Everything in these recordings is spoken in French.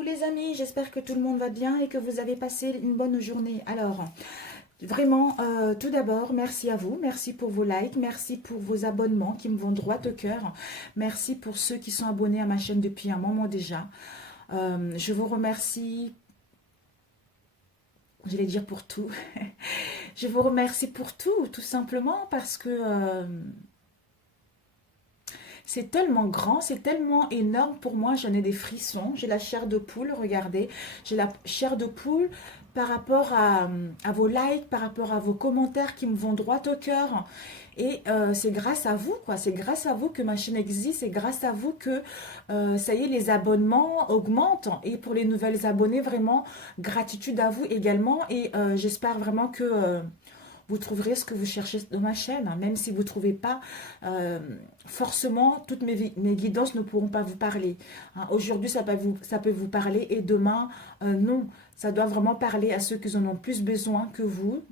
Coucou les amis, j'espère que tout le monde va bien et que vous avez passé une bonne journée. Alors, vraiment, tout d'abord, merci à vous, merci pour vos likes, merci pour vos abonnements qui me vont droit au cœur. Merci pour ceux qui sont abonnés à ma chaîne depuis un moment déjà. Je vous remercie, j'allais dire pour tout. Je vous remercie pour tout simplement parce que... c'est tellement grand, c'est tellement énorme pour moi, j'en ai des frissons, j'ai la chair de poule, regardez, j'ai la chair de poule par rapport à vos likes, par rapport à vos commentaires qui me vont droit au cœur. Et c'est grâce à vous, quoi, c'est grâce à vous que ma chaîne existe, c'est grâce à vous que, ça y est, les abonnements augmentent. Et pour les nouvelles abonnées, vraiment, gratitude à vous également. Et j'espère vraiment que... vous trouverez ce que vous cherchez dans ma chaîne, hein. Même si vous ne trouvez pas, forcément, toutes mes guidances ne pourront pas vous parler, hein. Aujourd'hui, ça peut vous parler et demain, non. Ça doit vraiment parler à ceux qui en ont plus besoin que vous.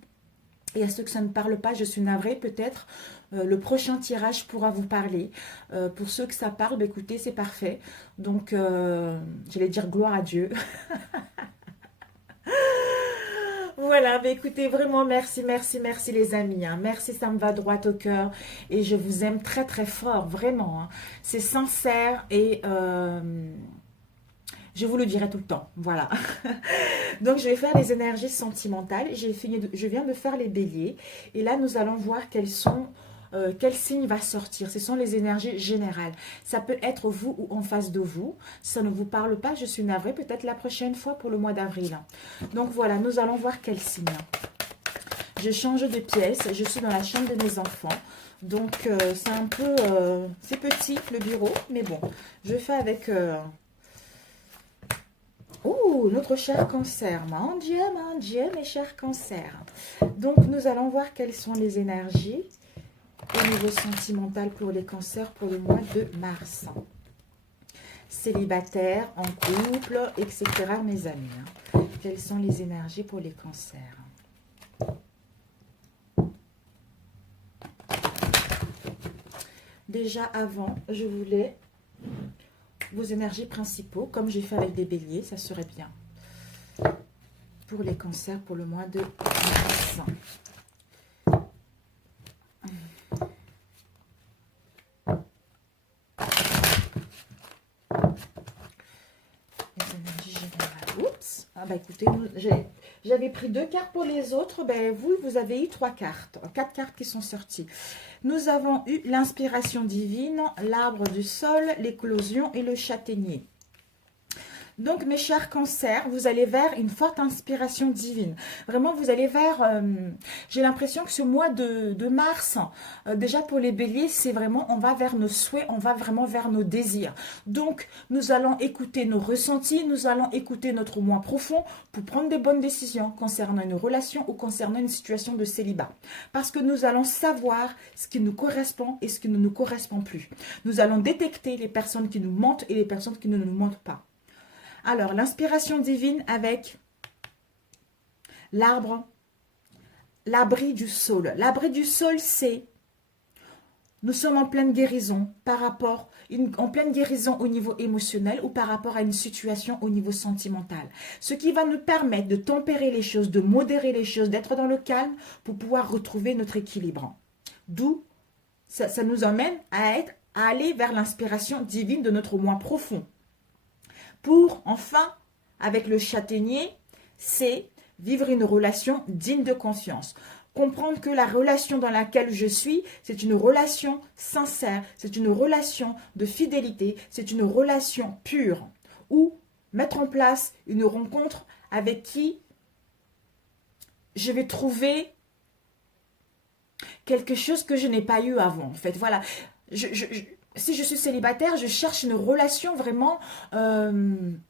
Et à ceux que ça ne parle pas, je suis navrée, peut-être le prochain tirage pourra vous parler. Pour ceux que ça parle, bah, écoutez, c'est parfait. Donc, j'allais dire gloire à Dieu. Voilà, bah écoutez, vraiment merci, merci, merci les amis, hein. Merci, ça me va droit au cœur et je vous aime très très fort, vraiment, hein. C'est sincère et je vous le dirai tout le temps, voilà. Donc je vais faire les énergies sentimentales, je viens de faire les béliers et là nous allons voir quel signe va sortir. Ce sont les énergies générales. Ça peut être vous ou en face de vous. Si ça ne vous parle pas, je suis navrée. Peut-être la prochaine fois pour le mois d'avril. Donc voilà, nous allons voir quel signe. Je change de pièce. Je suis dans la chambre de mes enfants. Donc c'est un peu... c'est petit le bureau. Mais bon, je fais avec... Oh, notre cher cancer. Mon Dieu, mes chers cancers. Donc nous allons voir quelles sont les énergies au niveau sentimental pour les cancers pour le mois de mars. Célibataire, en couple, etc. mes amis, hein. Quelles sont les énergies pour les cancers? Déjà avant, je voulais vos énergies principaux, comme j'ai fait avec des béliers, ça serait bien. Pour les cancers pour le mois de mars. Oups, ah bah écoutez, j'avais pris 2 cartes pour les autres, ben vous avez eu 3 cartes, 4 cartes qui sont sorties. Nous avons eu l'inspiration divine, l'arbre du sol, l'éclosion et le châtaignier. Donc, mes chers cancers, vous allez vers une forte inspiration divine. Vraiment, vous allez vers... j'ai l'impression que ce mois de mars, déjà pour les béliers, c'est vraiment, on va vers nos souhaits, on va vraiment vers nos désirs. Donc, nous allons écouter nos ressentis, nous allons écouter notre moi profond pour prendre des bonnes décisions concernant une relation ou concernant une situation de célibat. Parce que nous allons savoir ce qui nous correspond et ce qui ne nous correspond plus. Nous allons détecter les personnes qui nous mentent et les personnes qui ne nous mentent pas. Alors, l'inspiration divine avec l'arbre, l'abri du sol. L'abri du sol, c'est, nous sommes en pleine guérison en pleine guérison au niveau émotionnel ou par rapport à une situation au niveau sentimental. Ce qui va nous permettre de tempérer les choses, de modérer les choses, d'être dans le calme pour pouvoir retrouver notre équilibre. D'où ça nous emmène à aller vers l'inspiration divine de notre moi profond. Pour, enfin, avec le châtaignier, c'est vivre une relation digne de confiance. Comprendre que la relation dans laquelle je suis, c'est une relation sincère, c'est une relation de fidélité, c'est une relation pure. Ou mettre en place une rencontre avec qui je vais trouver quelque chose que je n'ai pas eu avant. En fait, voilà. Si je suis célibataire, je cherche une relation vraiment, une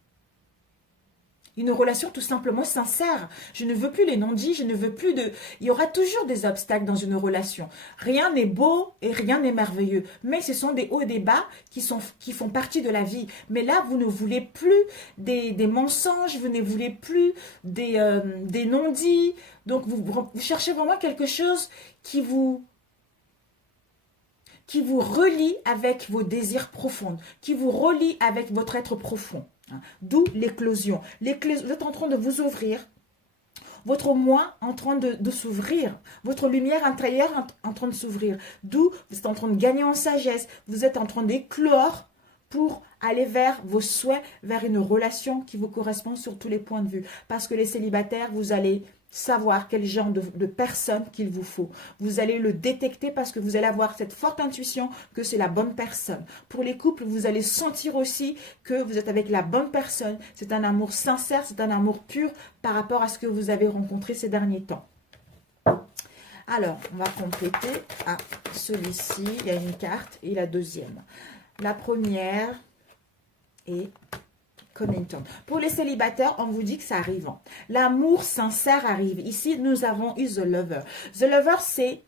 relation tout simplement sincère. Je ne veux plus les non-dits, je ne veux plus de... Il y aura toujours des obstacles dans une relation. Rien n'est beau et rien n'est merveilleux. Mais ce sont des hauts et des bas qui font partie de la vie. Mais là, vous ne voulez plus des mensonges, vous ne voulez plus des non-dits. Donc, vous cherchez vraiment quelque chose qui vous relie avec vos désirs profonds, qui vous relie avec votre être profond. hein. D'où l'éclosion. Vous êtes en train de vous ouvrir. Votre moi en train de s'ouvrir. Votre lumière intérieure en train de s'ouvrir. D'où vous êtes en train de gagner en sagesse. Vous êtes en train d'éclore pour aller vers vos souhaits, vers une relation qui vous correspond sur tous les points de vue. Parce que les célibataires, vous allez savoir quel genre de personne qu'il vous faut. Vous allez le détecter parce que vous allez avoir cette forte intuition que c'est la bonne personne. Pour les couples, vous allez sentir aussi que vous êtes avec la bonne personne. C'est un amour sincère, c'est un amour pur par rapport à ce que vous avez rencontré ces derniers temps. Alors, on va compléter. Ah, celui-ci, il y a une carte et la deuxième. La première est Connington. Pour les célibataires, on vous dit que ça arrive. L'amour sincère arrive. Ici, nous avons eu The Lover. The Lover, c'est,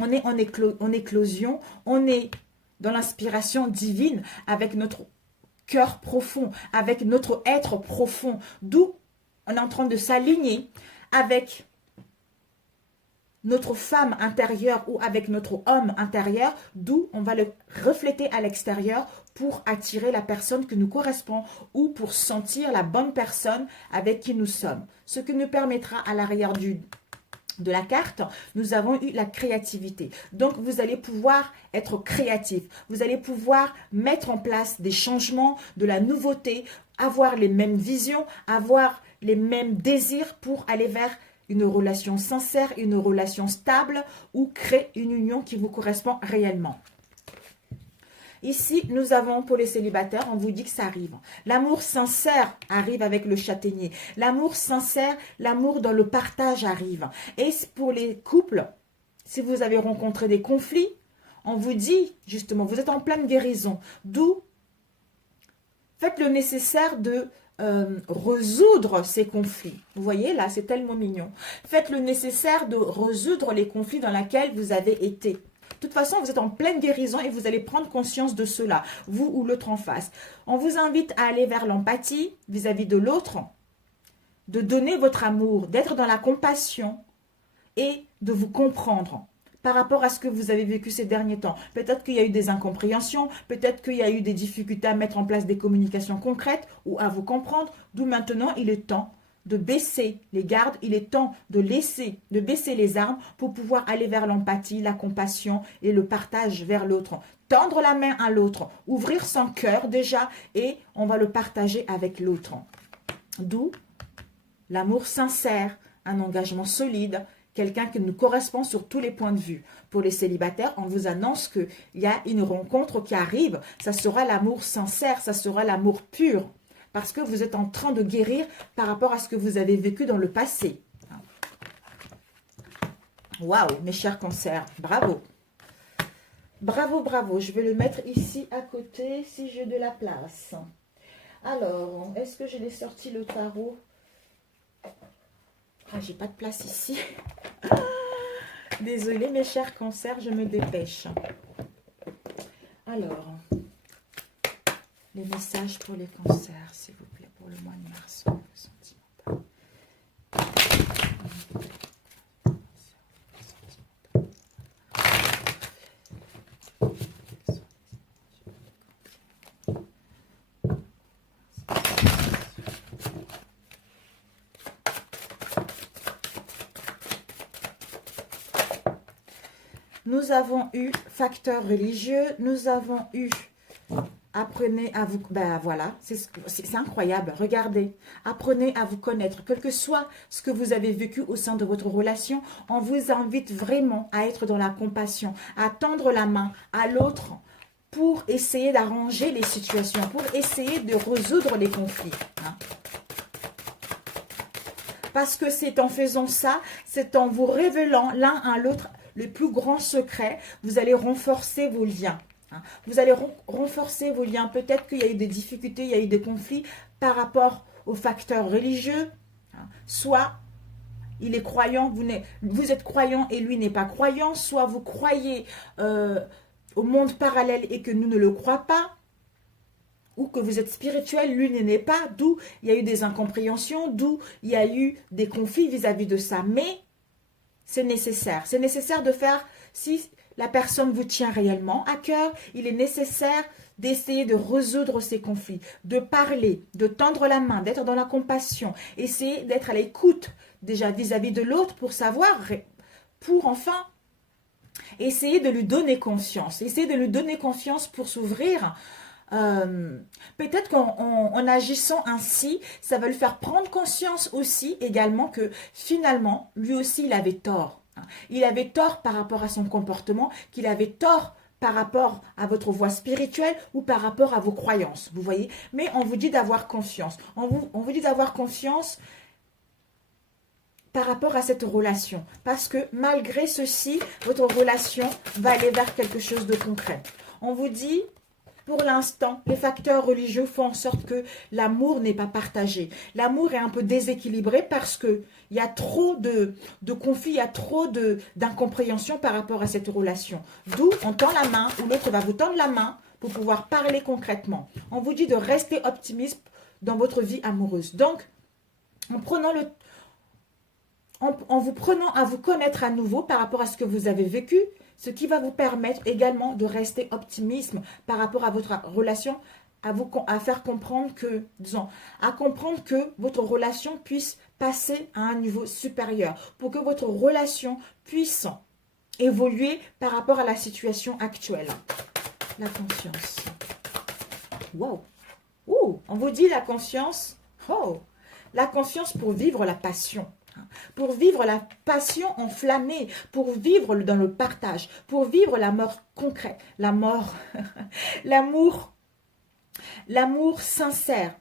on est en éclosion, on est dans l'inspiration divine avec notre cœur profond, avec notre être profond. D'où on est en train de s'aligner avec notre femme intérieure ou avec notre homme intérieur, d'où on va le refléter à l'extérieur pour attirer la personne qui nous correspond ou pour sentir la bonne personne avec qui nous sommes. Ce qui nous permettra à l'arrière de la carte, nous avons eu la créativité. Donc, vous allez pouvoir être créatif. Vous allez pouvoir mettre en place des changements, de la nouveauté, avoir les mêmes visions, avoir les mêmes désirs pour aller vers une relation sincère, une relation stable ou créer une union qui vous correspond réellement. Ici, nous avons pour les célibataires, on vous dit que ça arrive. L'amour sincère arrive avec le châtaignier. L'amour sincère, l'amour dans le partage arrive. Et pour les couples, si vous avez rencontré des conflits, on vous dit justement, vous êtes en pleine guérison. D'où faites le nécessaire de résoudre ces conflits. Vous voyez, là, c'est tellement mignon. Faites le nécessaire de résoudre les conflits dans lesquels vous avez été. De toute façon, vous êtes en pleine guérison et vous allez prendre conscience de cela, vous ou l'autre en face. On vous invite à aller vers l'empathie vis-à-vis de l'autre, de donner votre amour, d'être dans la compassion et de vous comprendre par rapport à ce que vous avez vécu ces derniers temps. Peut-être qu'il y a eu des incompréhensions, peut-être qu'il y a eu des difficultés à mettre en place des communications concrètes ou à vous comprendre, d'où maintenant il est temps de baisser les gardes, il est temps de baisser les armes pour pouvoir aller vers l'empathie, la compassion et le partage vers l'autre. Tendre la main à l'autre, ouvrir son cœur déjà et on va le partager avec l'autre. D'où l'amour sincère, un engagement solide, quelqu'un qui nous correspond sur tous les points de vue. Pour les célibataires, on vous annonce qu'il y a une rencontre qui arrive. Ça sera l'amour sincère, ça sera l'amour pur. Parce que vous êtes en train de guérir par rapport à ce que vous avez vécu dans le passé. Waouh, mes chers cancers, bravo. Bravo, bravo. Je vais le mettre ici à côté si j'ai de la place. Alors, est-ce que je l'ai sorti le tarot? Ah, j'ai pas de place ici. Désolée, mes chers cancers, je me dépêche. Alors, les messages pour les cancers, s'il vous plaît, pour le mois de mars. Sentimental. Nous avons eu facteur religieux, nous avons eu apprenez à vous... Ben voilà, c'est incroyable, regardez. Apprenez à vous connaître, quel que soit ce que vous avez vécu au sein de votre relation, on vous invite vraiment à être dans la compassion, à tendre la main à l'autre pour essayer d'arranger les situations, pour essayer de résoudre les conflits. Hein. Parce que c'est en faisant ça, c'est en vous révélant l'un à l'autre le plus grand secret, vous allez renforcer vos liens. Vous allez renforcer vos liens. Peut-être qu'il y a eu des difficultés, il y a eu des conflits par rapport aux facteurs religieux. Soit il est croyant, vous êtes croyant et lui n'est pas croyant. Soit vous croyez au monde parallèle et que nous ne le croyons pas. Ou que vous êtes spirituel, lui n'est pas. D'où il y a eu des incompréhensions, d'où il y a eu des conflits vis-à-vis de ça. Mais c'est nécessaire. C'est nécessaire de faire, si la personne vous tient réellement à cœur, il est nécessaire d'essayer de résoudre ces conflits, de parler, de tendre la main, d'être dans la compassion, essayer d'être à l'écoute déjà vis-à-vis de l'autre pour savoir, pour enfin essayer de lui donner confiance, essayer de lui donner confiance pour s'ouvrir. Peut-être qu'en agissant ainsi, ça va lui faire prendre conscience aussi également que finalement, lui aussi, il avait tort. Il avait tort par rapport à son comportement, qu'il avait tort par rapport à votre voie spirituelle ou par rapport à vos croyances, vous voyez. Mais on vous dit d'avoir confiance. On vous dit d'avoir confiance par rapport à cette relation. Parce que malgré ceci, votre relation va aller vers quelque chose de concret. On vous dit, pour l'instant, les facteurs religieux font en sorte que l'amour n'est pas partagé. L'amour est un peu déséquilibré parce qu'il y a trop de conflits, il y a trop d'incompréhension par rapport à cette relation. D'où on tend la main ou l'autre va vous tendre la main pour pouvoir parler concrètement. On vous dit de rester optimiste dans votre vie amoureuse. Donc, en vous prenant à vous connaître à nouveau par rapport à ce que vous avez vécu, ce qui va vous permettre également de rester optimiste par rapport à votre relation, à faire comprendre que, disons, à comprendre que votre relation puisse passer à un niveau supérieur, pour que votre relation puisse évoluer par rapport à la situation actuelle. La confiance. Wow. Ouh, on vous dit la confiance. Oh, la confiance pour vivre la passion. Pour vivre la passion enflammée, pour vivre dans le partage, pour vivre la mort concrète, la mort, l'amour sincère,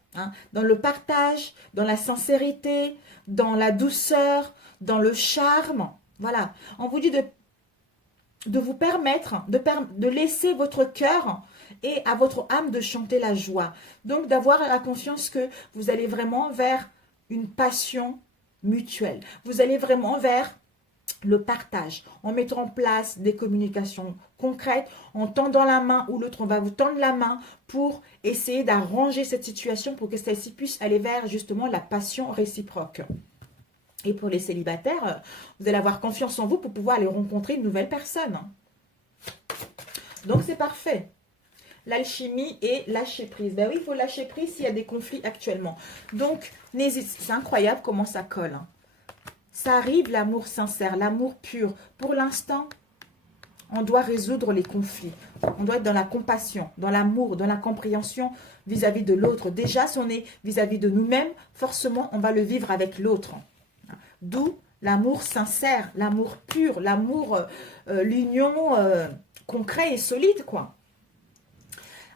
dans le partage, dans la sincérité, dans la douceur, dans le charme. Voilà, on vous dit de vous permettre, de laisser votre cœur et à votre âme de chanter la joie. Donc d'avoir la confiance que vous allez vraiment vers une passion mutuelle. Vous allez vraiment vers le partage, en mettant en place des communications concrètes, en tendant la main ou l'autre, on va vous tendre la main pour essayer d'arranger cette situation pour que celle-ci puisse aller vers justement la passion réciproque. Et pour les célibataires, vous allez avoir confiance en vous pour pouvoir aller rencontrer une nouvelle personne. Donc c'est parfait. L'alchimie et lâcher prise. Ben oui, il faut lâcher prise s'il y a des conflits actuellement. Donc, n'hésite, c'est incroyable comment ça colle. Ça arrive, l'amour sincère, l'amour pur. Pour l'instant, on doit résoudre les conflits. On doit être dans la compassion, dans l'amour, dans la compréhension vis-à-vis de l'autre. Déjà, si on est vis-à-vis de nous-mêmes, forcément, on va le vivre avec l'autre. D'où l'amour sincère, l'amour pur, l'amour, l'union concret et solide, quoi.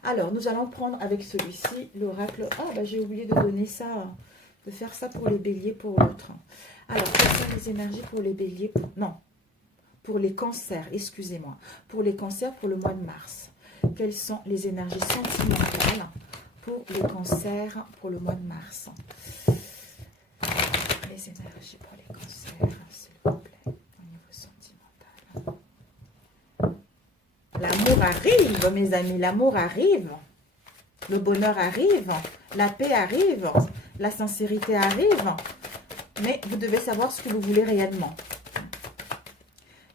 Alors, nous allons prendre avec celui-ci l'oracle. Ah, bah, j'ai oublié de donner ça, de faire ça pour les béliers, pour l'autre. Alors, quelles sont les énergies pour les béliers? Non, pour les cancers, excusez-moi. Pour les cancers, pour le mois de mars. Quelles sont les énergies sentimentales pour les cancers, pour le mois de mars? Les énergies pour les cancers, s'il vous plaît, au niveau sentimental. L'amour arrive, mes amis, l'amour arrive. Le bonheur arrive, la paix arrive, la sincérité arrive. Mais vous devez savoir ce que vous voulez réellement.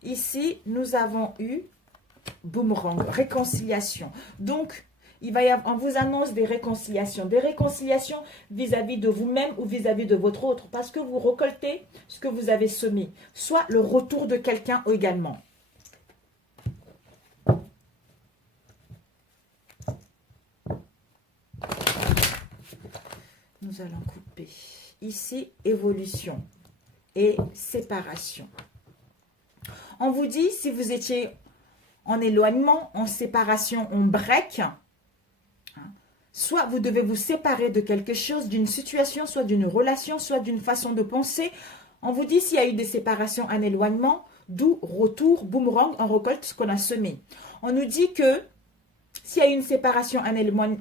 Ici, nous avons eu boomerang, réconciliation. Donc, il va y avoir, on vous annonce des réconciliations vis-à-vis de vous-même ou vis-à-vis de votre autre, parce que vous récoltez ce que vous avez semé, soit le retour de quelqu'un également. Nous allons couper. Ici, évolution et séparation. On vous dit, si vous étiez en éloignement, en séparation, en break, soit vous devez vous séparer de quelque chose, d'une situation, soit d'une relation, soit d'une façon de penser. On vous dit, s'il y a eu des séparations, un éloignement, d'où retour, boomerang, on récolte ce qu'on a semé. On nous dit que s'il y a une séparation, un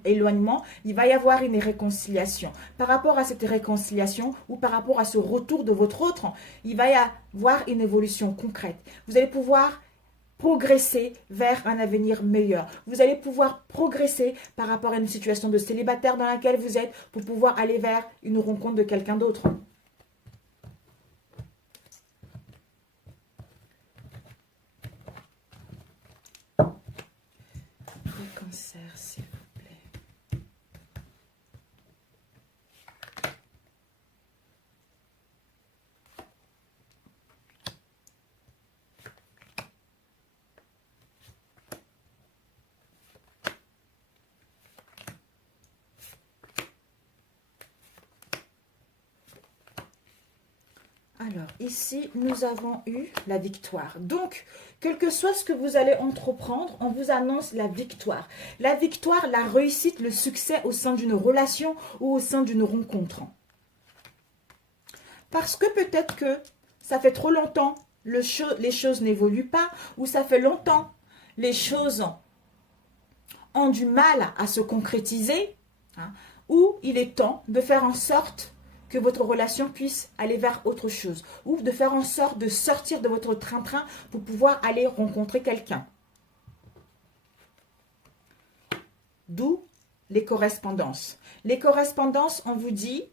éloignement, il va y avoir une réconciliation. Par rapport à cette réconciliation ou par rapport à ce retour de votre autre, il va y avoir une évolution concrète. Vous allez pouvoir progresser vers un avenir meilleur. Vous allez pouvoir progresser par rapport à une situation de célibataire dans laquelle vous êtes pour pouvoir aller vers une rencontre de quelqu'un d'autre. Cancer, s'il vous Alors, ici, nous avons eu la victoire. Donc, quel que soit ce que vous allez entreprendre, on vous annonce la victoire. La victoire, la réussite, le succès au sein d'une relation ou au sein d'une rencontre. Parce que peut-être que ça fait trop longtemps, les choses n'évoluent pas, ou ça fait longtemps, les choses ont du mal à se concrétiser, hein, ou il est temps de faire en sorte que votre relation puisse aller vers autre chose, ou de faire en sorte de sortir de votre train-train pour pouvoir aller rencontrer quelqu'un. D'où les correspondances. Les correspondances, on vous dit,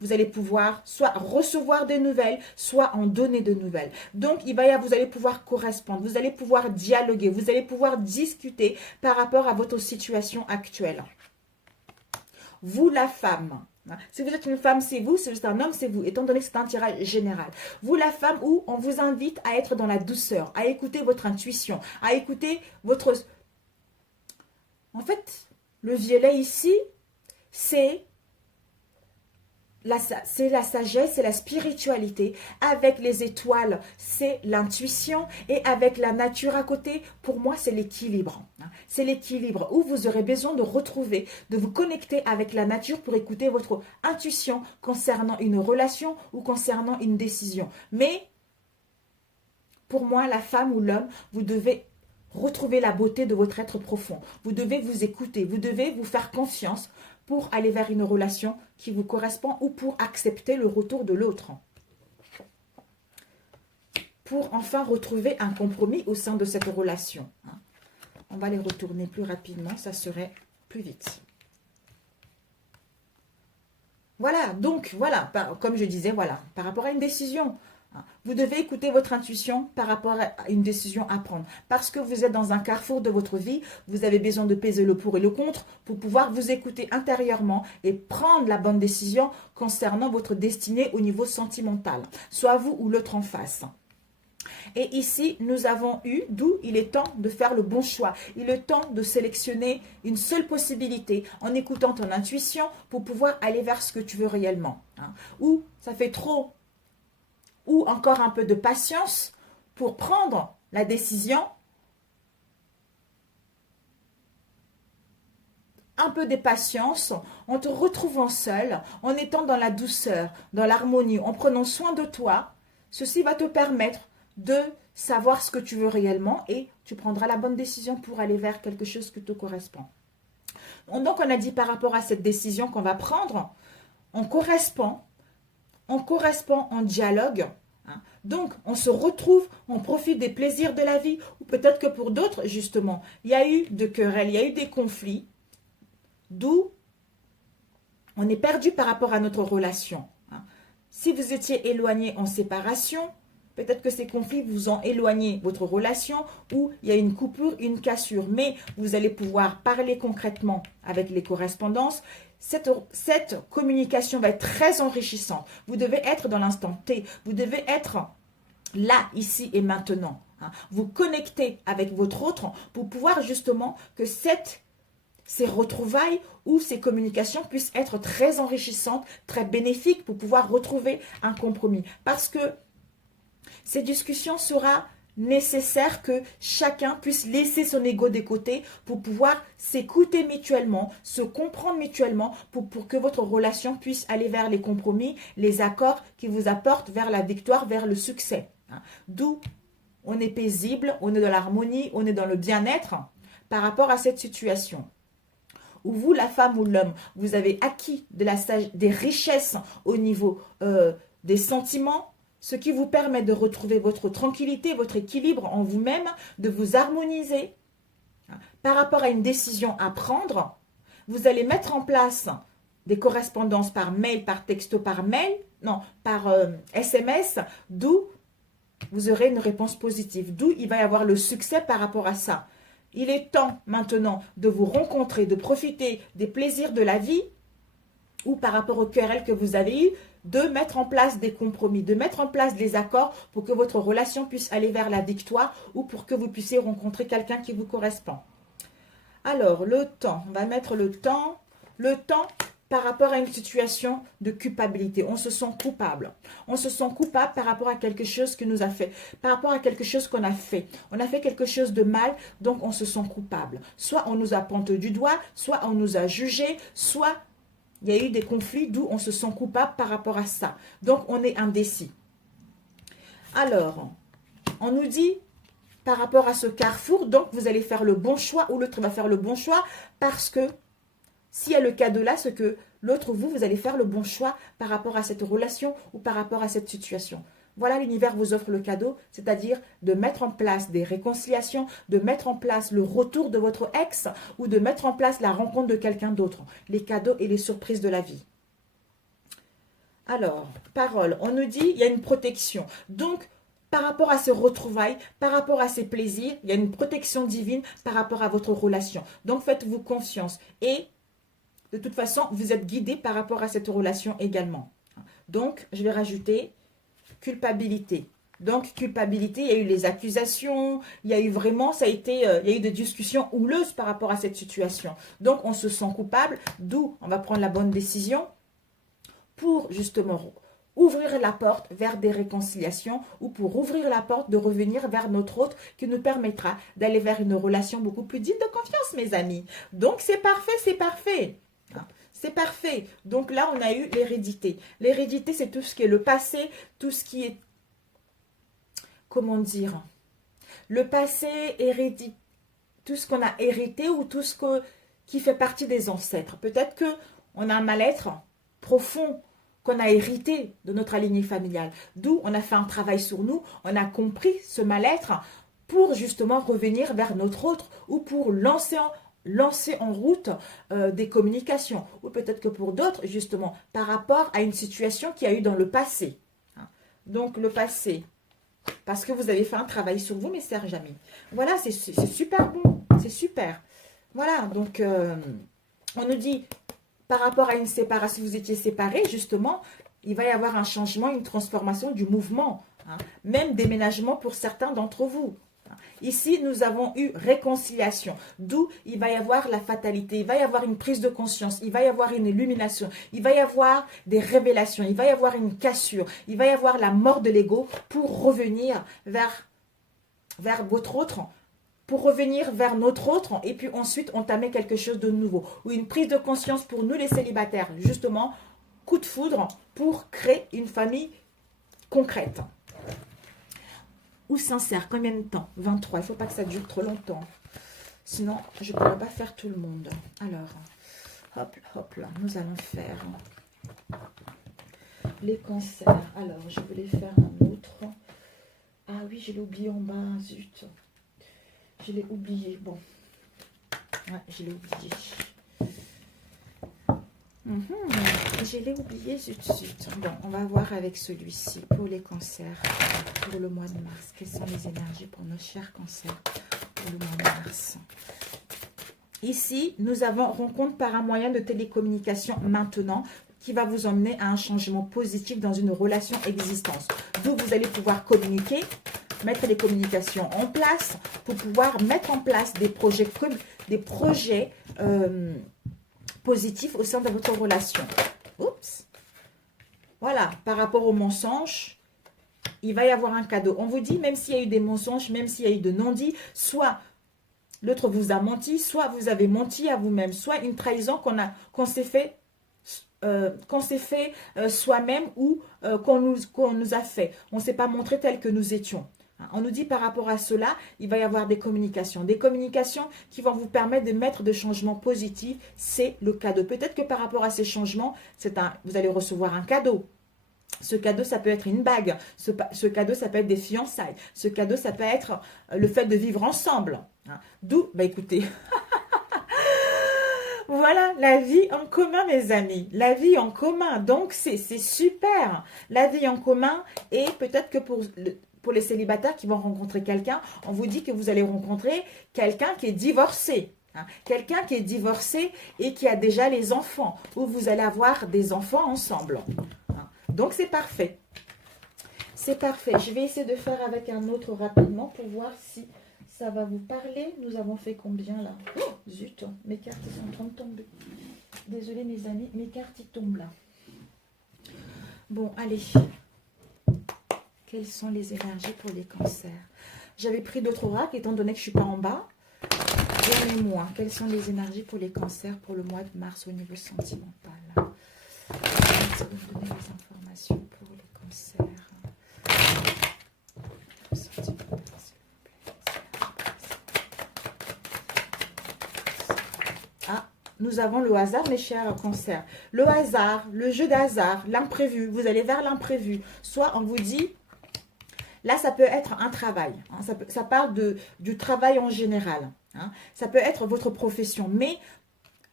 vous allez pouvoir soit recevoir des nouvelles, soit en donner de nouvelles. Donc, vous allez pouvoir correspondre, vous allez pouvoir dialoguer, vous allez pouvoir discuter par rapport à votre situation actuelle. Vous, la femme, si vous êtes une femme, c'est vous. Si vous êtes un homme, c'est vous. Étant donné que c'est un tirage général. Vous, la femme, où on vous invite à être dans la douceur, à écouter votre intuition, à écouter votre... En fait, le violet ici, c'est la sagesse, c'est la spiritualité. Avec les étoiles, c'est l'intuition. Et avec la nature à côté, pour moi, c'est l'équilibre. C'est l'équilibre où vous aurez besoin de retrouver, de vous connecter avec la nature pour écouter votre intuition concernant une relation ou concernant une décision. Mais, pour moi, la femme ou l'homme, vous devez retrouver la beauté de votre être profond. Vous devez vous écouter, vous devez vous faire confiance pour aller vers une relation qui vous correspond ou pour accepter le retour de l'autre. Pour enfin retrouver un compromis au sein de cette relation. On va les retourner plus rapidement, ça serait plus vite. Voilà, donc voilà, comme je disais, voilà, par rapport à une décision. Vous devez écouter votre intuition par rapport à une décision à prendre. Parce que vous êtes dans un carrefour de votre vie, vous avez besoin de peser le pour et le contre pour pouvoir vous écouter intérieurement et prendre la bonne décision concernant votre destinée au niveau sentimental. Soit vous ou l'autre en face. Et ici, nous avons eu, d'où il est temps de faire le bon choix. Il est temps de sélectionner une seule possibilité en écoutant ton intuition pour pouvoir aller vers ce que tu veux réellement. Ou ça fait trop... ou encore un peu de patience pour prendre la décision, un peu de patience, en te retrouvant seul, en étant dans la douceur, dans l'harmonie, en prenant soin de toi. Ceci va te permettre de savoir ce que tu veux réellement et tu prendras la bonne décision pour aller vers quelque chose qui te correspond. Donc, on a dit par rapport à cette décision qu'on va prendre, on correspond en dialogue. Donc, on se retrouve, on profite des plaisirs de la vie, ou peut-être que pour d'autres, justement, il y a eu de querelles, il y a eu des conflits, d'où on est perdu par rapport à notre relation. Si vous étiez éloigné en séparation, peut-être que ces conflits vous ont éloigné votre relation, ou il y a une coupure, une cassure, mais vous allez pouvoir parler concrètement avec les correspondances. Cette communication va être très enrichissante. Vous devez être dans l'instant T. Vous devez être là, ici et maintenant. Vous connecter avec votre autre pour pouvoir justement que ces retrouvailles ou ces communications puissent être très enrichissantes, très bénéfiques pour pouvoir retrouver un compromis. Parce que ces discussions sera nécessaire que chacun puisse laisser son ego de côté pour pouvoir s'écouter mutuellement, se comprendre mutuellement pour que votre relation puisse aller vers les compromis, les accords qui vous apportent vers la victoire, vers le succès. D'où on est paisible, on est dans l'harmonie, on est dans le bien-être par rapport à cette situation. Où vous, la femme ou l'homme, vous avez acquis des richesses au niveau des sentiments, ce qui vous permet de retrouver votre tranquillité, votre équilibre en vous-même, de vous harmoniser. Par rapport à une décision à prendre, vous allez mettre en place des correspondances par mail, par texto, par SMS, d'où vous aurez une réponse positive, d'où il va y avoir le succès par rapport à ça. Il est temps maintenant de vous rencontrer, de profiter des plaisirs de la vie, ou par rapport au querelles que vous avez eu, de mettre en place des compromis, de mettre en place des accords pour que votre relation puisse aller vers la victoire ou pour que vous puissiez rencontrer quelqu'un qui vous correspond. Alors, le temps, on va mettre le temps. Le temps, par rapport à une situation de culpabilité. On se sent coupable. On se sent coupable par rapport à quelque chose que nous a fait, par rapport à quelque chose qu'on a fait. On a fait quelque chose de mal, donc on se sent coupable. Soit on nous a pointé du doigt, soit on nous a jugé, soit il y a eu des conflits d'où on se sent coupable par rapport à ça. Donc on est indécis. Alors, on nous dit par rapport à ce carrefour, donc vous allez faire le bon choix ou l'autre va faire le bon choix parce que s'il y a le cadeau là, c'est que l'autre, vous allez faire le bon choix par rapport à cette relation ou par rapport à cette situation. Voilà, l'univers vous offre le cadeau, c'est-à-dire de mettre en place des réconciliations, de mettre en place le retour de votre ex ou de mettre en place la rencontre de quelqu'un d'autre. Les cadeaux et les surprises de la vie. Alors, parole, on nous dit il y a une protection. Donc, par rapport à ces retrouvailles, par rapport à ces plaisirs, il y a une protection divine par rapport à votre relation. Donc, faites-vous confiance et de toute façon, vous êtes guidé par rapport à cette relation également. Donc, je vais rajouter culpabilité. Donc, culpabilité, il y a eu les accusations, il y a eu vraiment, il y a eu des discussions houleuses par rapport à cette situation. Donc, on se sent coupable, d'où on va prendre la bonne décision pour justement ouvrir la porte vers des réconciliations ou pour ouvrir la porte de revenir vers notre autre qui nous permettra d'aller vers une relation beaucoup plus digne de confiance, mes amis. Donc, c'est parfait, c'est parfait. C'est parfait. Donc là, on a eu l'hérédité. L'hérédité, c'est tout ce qui est le passé, tout ce qui est, comment dire, le passé, tout ce qu'on a hérité ou tout ce qui fait partie des ancêtres. Peut-être qu'on a un mal-être profond qu'on a hérité de notre lignée familiale. D'où on a fait un travail sur nous, on a compris ce mal-être pour justement revenir vers notre autre ou pour lancer en route des communications. Ou peut-être que pour d'autres, justement, par rapport à une situation qu'il y a eu dans le passé. Donc, le passé, parce que vous avez fait un travail sur vous, mes chers amis. Voilà, c'est super bon, c'est super. Voilà, donc, on nous dit, par rapport à une séparation, si vous étiez séparés, justement, il va y avoir un changement, une transformation du mouvement. Même déménagement pour certains d'entre vous. Ici, nous avons eu réconciliation, d'où il va y avoir la fatalité, il va y avoir une prise de conscience, il va y avoir une illumination, il va y avoir des révélations, il va y avoir une cassure, il va y avoir la mort de l'ego pour revenir vers votre autre, pour revenir vers notre autre et puis ensuite entamer quelque chose de nouveau. Ou une prise de conscience pour nous les célibataires, justement, coup de foudre pour créer une famille concrète. Ou sincère, combien de temps? 23, il ne faut pas que ça dure trop longtemps. Sinon, je ne pourrais pas faire tout le monde. Alors, hop, hop là, nous allons faire les cancers. Alors, je voulais faire un autre. Ah oui, je l'ai oublié en bas, zut. Je l'ai oublié, bon. Ouais, je l'ai oublié. Je l'ai oublié, zut, zut. Bon, on va voir avec celui-ci pour les cancers, pour le mois de mars. Quelles sont les énergies pour nos chers cancers pour le mois de mars? Ici, nous avons rencontre par un moyen de télécommunication maintenant qui va vous emmener à un changement positif dans une relation existence. D'où vous allez pouvoir communiquer, mettre les communications en place pour pouvoir mettre en place des projets positifs au sein de votre relation. Oups. Voilà, par rapport aux mensonges, il va y avoir un cadeau. On vous dit, même s'il y a eu des mensonges, même s'il y a eu de non-dits, soit l'autre vous a menti, soit vous avez menti à vous-même, soit une trahison qu'on s'est fait soi-même ou qu'on nous a fait. On ne s'est pas montré tel que nous étions. On nous dit par rapport à cela, il va y avoir des communications qui vont vous permettre de mettre des changements positifs. C'est le cadeau. Peut-être que par rapport à ces changements, vous allez recevoir un cadeau. Ce cadeau, ça peut être une bague. Ce cadeau, ça peut être des fiançailles. Ce cadeau, ça peut être le fait de vivre ensemble. D'où, écoutez, voilà, la vie en commun, mes amis. La vie en commun. Donc, c'est super. La vie en commun. Et peut-être que pour les célibataires qui vont rencontrer quelqu'un, on vous dit que vous allez rencontrer quelqu'un qui est divorcé. Quelqu'un qui est divorcé et qui a déjà les enfants. Ou vous allez avoir des enfants ensemble. Donc, c'est parfait. C'est parfait. Je vais essayer de faire avec un autre rapidement pour voir si ça va vous parler. Nous avons fait combien là? Oh, zut, mes cartes sont en train de tomber. Désolée mes amis, mes cartes ils tombent là. Bon, allez. Quelles sont les énergies pour les cancers? J'avais pris d'autres oracles, étant donné que je ne suis pas en bas. Donnez-moi, quelles sont les énergies pour les cancers pour le mois de mars au niveau sentimental? Merci de me donner les informations pour les cancers. Ah, nous avons le hasard, mes chers cancers. Le hasard, le jeu d'hasard, l'imprévu. Vous allez vers l'imprévu. Soit on vous dit, là ça peut être un travail. Hein, ça parle du travail en général. Hein. Ça peut être votre profession, mais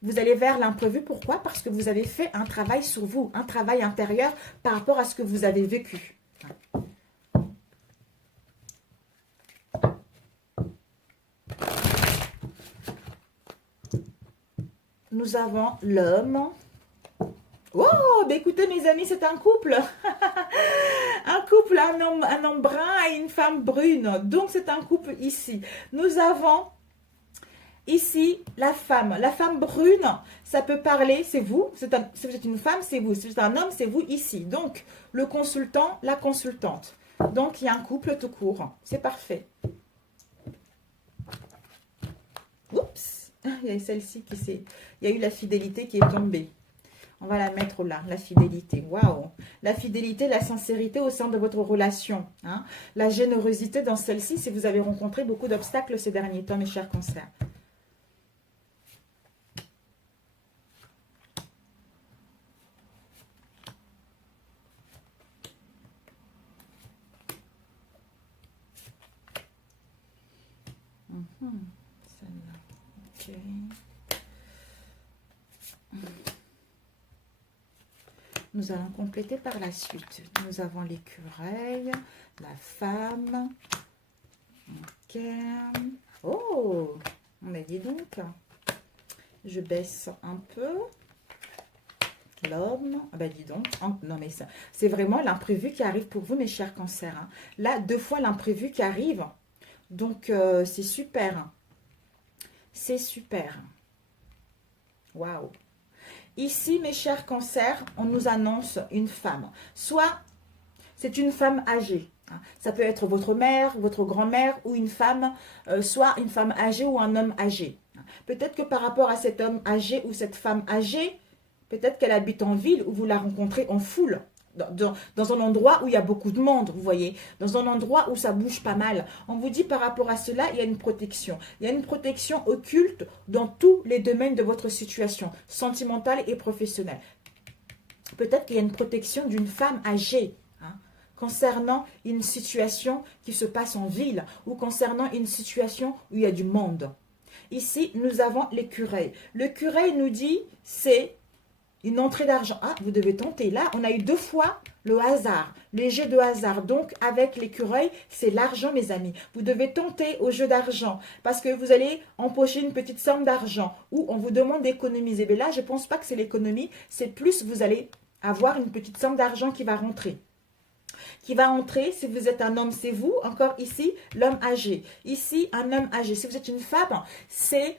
vous allez vers l'imprévu. Pourquoi? Parce que vous avez fait un travail sur vous, un travail intérieur par rapport à ce que vous avez vécu. Nous avons l'homme. Oh, bah écoutez mes amis, c'est un couple. Un couple, un homme brun et une femme brune. Donc c'est un couple ici. Nous avons ici la femme. La femme brune, ça peut parler, c'est vous. Si vous êtes une femme, c'est vous. Si vous êtes un homme, c'est vous ici. Donc le consultant, la consultante. Donc il y a un couple tout court. C'est parfait. Oups. Il y a celle-ci qui s'est... Il y a eu la fidélité qui est tombée. On va la mettre là, la fidélité. Waouh! La fidélité, la sincérité au sein de votre relation. Hein? La générosité dans celle-ci, si vous avez rencontré beaucoup d'obstacles ces derniers temps, mes chers cancers. Celle-là. Ok. Nous allons compléter par la suite. Nous avons l'écureuil, la femme. Ok. Oh, on a dit donc. Je baisse un peu. L'homme. Ah ben dis donc. Non mais ça, c'est vraiment l'imprévu qui arrive pour vous, mes chers cancers. Hein. Là, 2 fois l'imprévu qui arrive. Donc, c'est super. C'est super. Waouh. Ici, mes chers cancers, on nous annonce une femme. Soit c'est une femme âgée. Ça peut être votre mère, votre grand-mère ou une femme, soit une femme âgée ou un homme âgé. Peut-être que par rapport à cet homme âgé ou cette femme âgée, peut-être qu'elle habite en ville ou vous la rencontrez en foule. Dans un endroit où il y a beaucoup de monde, vous voyez, dans un endroit où ça bouge pas mal. On vous dit par rapport à cela, il y a une protection. Il y a une protection occulte dans tous les domaines de votre situation, sentimentale et professionnelle. Peut-être qu'il y a une protection d'une femme âgée, hein, concernant une situation qui se passe en ville ou concernant une situation où il y a du monde. Ici, nous avons l'écureuil. L'écureuil nous dit, c'est une entrée d'argent. Ah, vous devez tenter. Là, on a eu 2 fois le hasard, les jeux de hasard. Donc, avec l'écureuil, c'est l'argent, mes amis. Vous devez tenter au jeu d'argent parce que vous allez empocher une petite somme d'argent ou on vous demande d'économiser. Mais là, je ne pense pas que c'est l'économie. C'est plus, vous allez avoir une petite somme d'argent qui va rentrer. Qui va entrer, si vous êtes un homme, c'est vous. Encore ici, l'homme âgé. Ici, un homme âgé. Si vous êtes une femme, c'est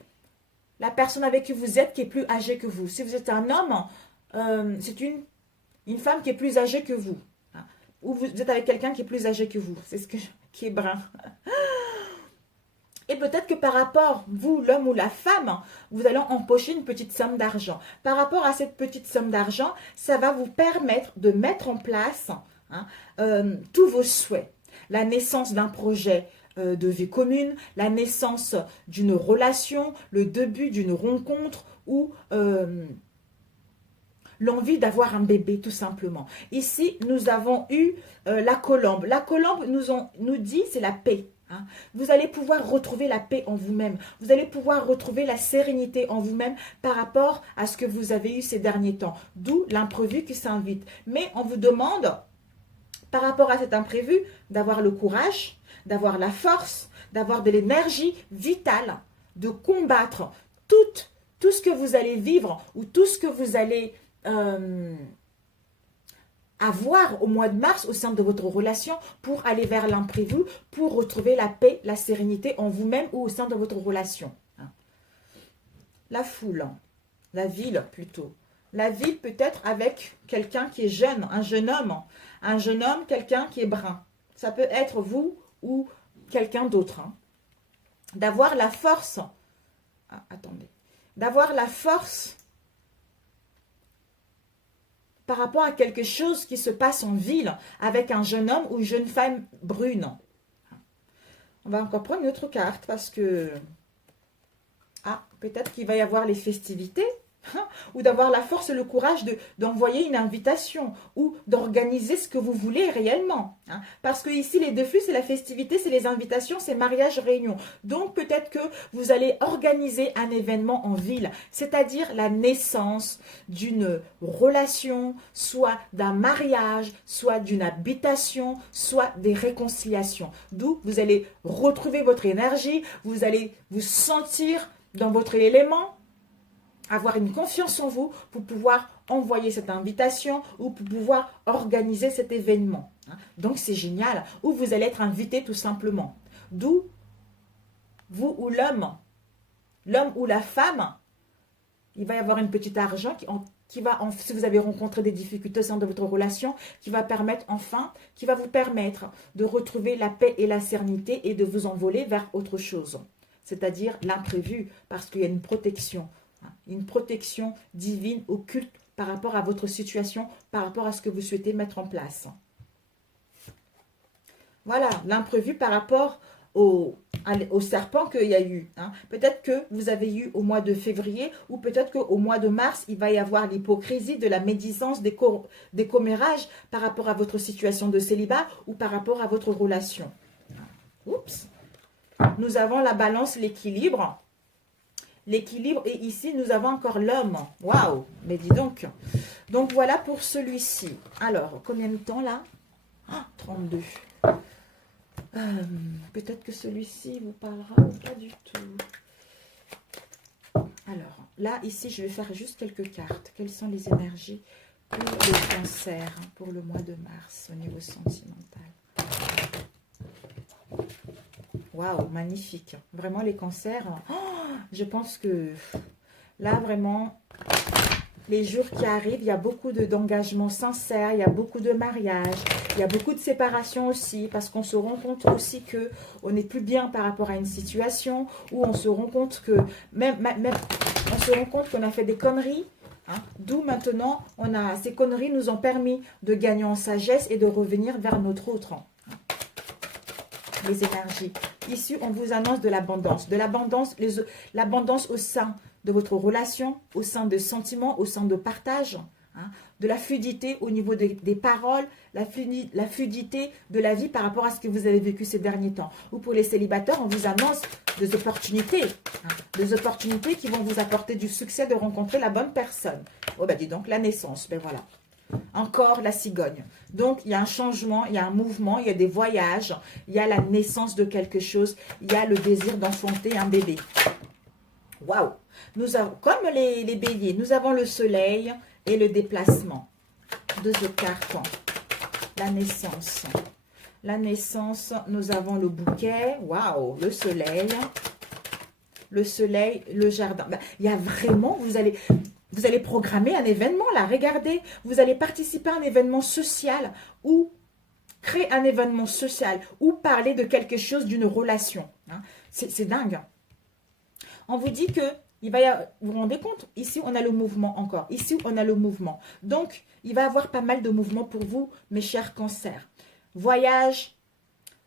la personne avec qui vous êtes qui est plus âgée que vous. Si vous êtes un homme, c'est une femme qui est plus âgée que vous. Hein. Ou vous êtes avec quelqu'un qui est plus âgé que vous. C'est qui est brun. Et peut-être que par rapport, vous, l'homme ou la femme, vous allez empocher une petite somme d'argent. Par rapport à cette petite somme d'argent, ça va vous permettre de mettre en place tous vos souhaits. La naissance d'un projet de vie commune, la naissance d'une relation, le début d'une rencontre ou l'envie d'avoir un bébé tout simplement. Ici, nous avons eu la colombe. La colombe nous dit c'est la paix. Hein. Vous allez pouvoir retrouver la paix en vous-même. Vous allez pouvoir retrouver la sérénité en vous-même par rapport à ce que vous avez eu ces derniers temps. D'où l'imprévu qui s'invite. Mais on vous demande, par rapport à cet imprévu, d'avoir le courage, d'avoir la force, d'avoir de l'énergie vitale, de combattre tout ce que vous allez vivre ou tout ce que vous allez avoir au mois de mars au sein de votre relation pour aller vers l'imprévu, pour retrouver la paix, la sérénité en vous-même ou au sein de votre relation. La foule. la ville plutôt. La ville peut-être avec quelqu'un qui est jeune, un jeune homme, quelqu'un qui est brun. Ça peut être vous ou quelqu'un d'autre. Hein. D'avoir la force, attendez, d'avoir la force par rapport à quelque chose qui se passe en ville avec un jeune homme ou une jeune femme brune. On va encore prendre une autre carte parce que, peut-être qu'il va y avoir les festivités. Ou d'avoir la force et le courage d'envoyer une invitation ou d'organiser ce que vous voulez réellement. Hein. Parce que ici, les deux flux, c'est la festivité, c'est les invitations, c'est mariage, réunion. Donc, peut-être que vous allez organiser un événement en ville, c'est-à-dire la naissance d'une relation, soit d'un mariage, soit d'une habitation, soit des réconciliations. D'où vous allez retrouver votre énergie, vous allez vous sentir dans votre élément, avoir une confiance en vous pour pouvoir envoyer cette invitation ou pour pouvoir organiser cet événement. Donc, c'est génial. Ou vous allez être invité tout simplement. D'où, vous ou l'homme ou la femme, il va y avoir une petite argent qui va, si vous avez rencontré des difficultés au sein de votre relation, qui va vous permettre de retrouver la paix et la sérénité et de vous envoler vers autre chose. C'est-à-dire l'imprévu, parce qu'il y a une protection divine, occulte par rapport à votre situation, par rapport à ce que vous souhaitez mettre en place. Voilà, l'imprévu par rapport au serpent qu'il y a eu. Hein. Peut-être que vous avez eu au mois de février ou peut-être qu'au mois de mars, il va y avoir l'hypocrisie, de la médisance, des commérages par rapport à votre situation de célibat ou par rapport à votre relation. Oups. Nous avons la balance, l'équilibre. L'équilibre, et ici, nous avons encore l'homme. Waouh, mais dis donc. Donc, voilà pour celui-ci. Alors, combien de temps, là 32. Peut-être que celui-ci vous parlera ou pas du tout. Alors, là, ici, je vais faire juste quelques cartes. Quelles sont les énergies pour le cancer, pour le mois de mars, au niveau sentimental? Waouh, magnifique. Vraiment, les cancers, je pense que là, vraiment, les jours qui arrivent, il y a beaucoup d'engagements sincères, il y a beaucoup de mariages, il y a beaucoup de séparations aussi, parce qu'on se rend compte aussi qu'on n'est plus bien par rapport à une situation, où on se rend compte que, on se rend compte qu'on a fait des conneries, hein, d'où maintenant, ces conneries nous ont permis de gagner en sagesse et de revenir vers notre autre. Les énergies. Ici, on vous annonce de l'abondance. L'abondance au sein de votre relation, au sein de sentiments, au sein de partage, hein, de la fluidité au niveau des paroles, la fluidité de la vie par rapport à ce que vous avez vécu ces derniers temps. Ou pour les célibataires, on vous annonce des opportunités. Hein, des opportunités qui vont vous apporter du succès de rencontrer la bonne personne. Oh, ben dis donc, la naissance, ben voilà. Encore la cigogne. Donc, il y a un changement, il y a un mouvement, il y a des voyages, il y a la naissance de quelque chose, il y a le désir d'enfanter un bébé. Waouh! Nous avons, comme les béliers, nous avons le soleil et le déplacement. Deux cartes. La naissance. La naissance, nous avons le bouquet. Waouh! Le soleil, le jardin. Ben, il y a vraiment, vous allez programmer un événement là, regardez, vous allez participer à un événement social ou créer un événement social ou parler de quelque chose, d'une relation. Hein. C'est dingue. On vous dit que, vous vous rendez compte, ici on a le mouvement encore, ici on a le mouvement. Donc, il va y avoir pas mal de mouvements pour vous, mes chers cancers. Voyage,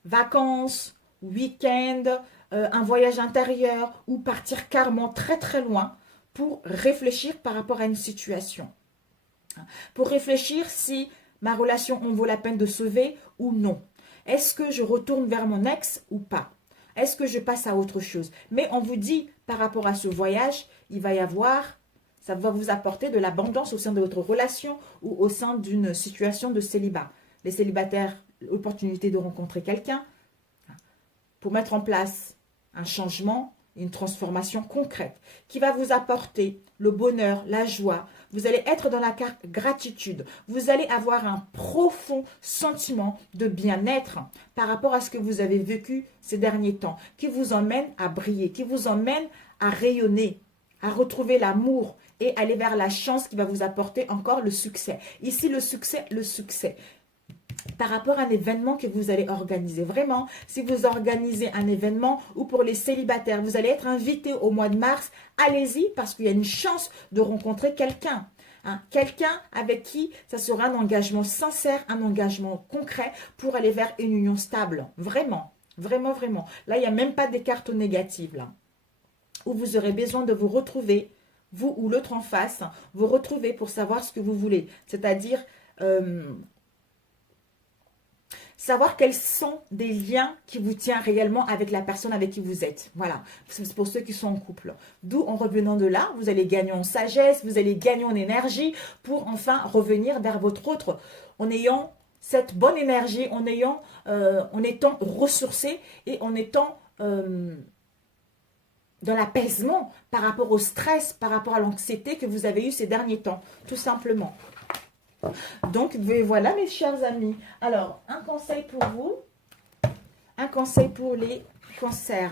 vacances, week-end, un voyage intérieur ou partir carrément très très loin, pour réfléchir par rapport à une situation. Pour réfléchir si ma relation en vaut la peine de sauver ou non. Est-ce que je retourne vers mon ex ou pas? Est-ce que je passe à autre chose? Mais on vous dit, par rapport à ce voyage, il va y avoir, ça va vous apporter de l'abondance au sein de votre relation ou au sein d'une situation de célibat. Les célibataires, l'opportunité de rencontrer quelqu'un pour mettre en place un changement, une transformation concrète qui va vous apporter le bonheur, la joie. Vous allez être dans la carte gratitude. Vous allez avoir un profond sentiment de bien-être par rapport à ce que vous avez vécu ces derniers temps, qui vous emmène à briller, qui vous emmène à rayonner, à retrouver l'amour et aller vers la chance qui va vous apporter encore le succès. Ici, le succès. Par rapport à un événement que vous allez organiser. Vraiment, si vous organisez un événement ou pour les célibataires, vous allez être invité au mois de mars, allez-y parce qu'il y a une chance de rencontrer quelqu'un. Hein, quelqu'un avec qui ça sera un engagement sincère, un engagement concret pour aller vers une union stable. Vraiment, vraiment, vraiment. Là, il n'y a même pas des cartes négatives. Là, où vous aurez besoin de vous retrouver, vous ou l'autre en face, vous retrouver pour savoir ce que vous voulez. C'est-à-dire... savoir quels sont des liens qui vous tiennent réellement avec la personne avec qui vous êtes. Voilà, c'est pour ceux qui sont en couple. D'où, en revenant de là, vous allez gagner en sagesse, vous allez gagner en énergie pour enfin revenir vers votre autre en ayant cette bonne énergie, en étant ressourcé et en étant dans l'apaisement par rapport au stress, par rapport à l'anxiété que vous avez eu ces derniers temps, tout simplement. Donc, voilà mes chers amis. Alors, un conseil pour vous. Un conseil pour les cancers.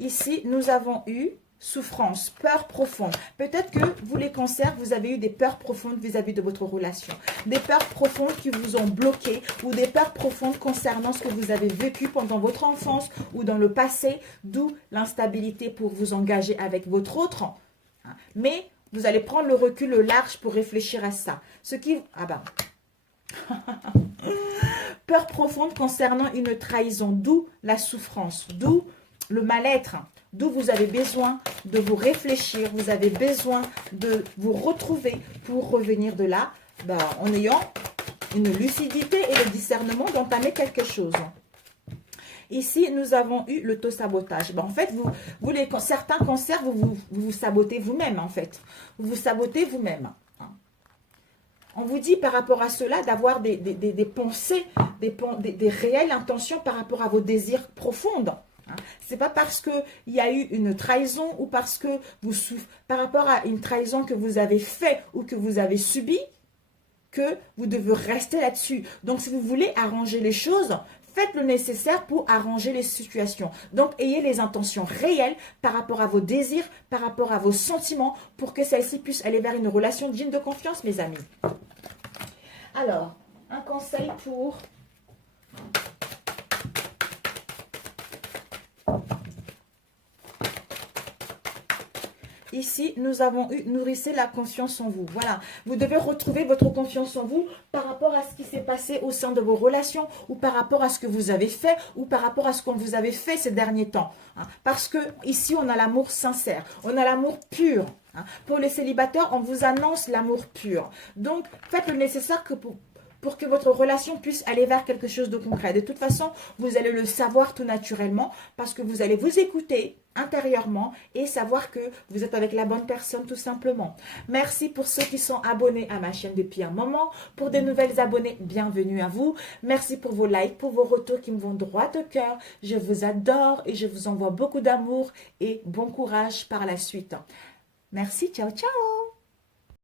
Ici, nous avons eu souffrance, peur profonde. Peut-être que vous les cancers, vous avez eu des peurs profondes vis-à-vis de votre relation. Des peurs profondes qui vous ont bloqué ou des peurs profondes concernant ce que vous avez vécu pendant votre enfance ou dans le passé, d'où l'instabilité pour vous engager avec votre autre. Mais vous allez prendre le recul au large pour réfléchir à ça. Peur profonde concernant une trahison, d'où la souffrance, d'où le mal-être, d'où vous avez besoin de vous réfléchir, vous avez besoin de vous retrouver pour revenir de là, en ayant une lucidité et le discernement d'entamer quelque chose. Ici, nous avons eu l'auto-sabotage. En fait, certains cancers, vous sabotez vous-même, en fait. Vous vous sabotez vous-même. On vous dit par rapport à cela d'avoir des pensées, des réelles intentions par rapport à vos désirs profonds. Ce n'est pas parce qu'il y a eu une trahison ou parce que vous souffrez par rapport à une trahison que vous avez fait ou que vous avez subi que vous devez rester là-dessus. Donc, si vous voulez arranger les choses, faites le nécessaire pour arranger les situations. Donc, ayez les intentions réelles par rapport à vos désirs, par rapport à vos sentiments, pour que celle-ci puisse aller vers une relation digne de confiance, mes amis. Alors, un conseil pour... Ici, nous avons eu, nourrissez la confiance en vous. Voilà, vous devez retrouver votre confiance en vous par rapport à ce qui s'est passé au sein de vos relations ou par rapport à ce que vous avez fait ou par rapport à ce qu'on vous avait fait ces derniers temps. Parce que ici, on a l'amour sincère, on a l'amour pur. Pour les célibataires, on vous annonce l'amour pur. Donc, faites le nécessaire pour que votre relation puisse aller vers quelque chose de concret. De toute façon, vous allez le savoir tout naturellement parce que vous allez vous écouter intérieurement et savoir que vous êtes avec la bonne personne tout simplement. Merci pour ceux qui sont abonnés à ma chaîne depuis un moment. Pour des nouvelles abonnés, bienvenue à vous. Merci pour vos likes, pour vos retours qui me vont droit au cœur. Je vous adore et je vous envoie beaucoup d'amour et bon courage par la suite. Merci, ciao, ciao.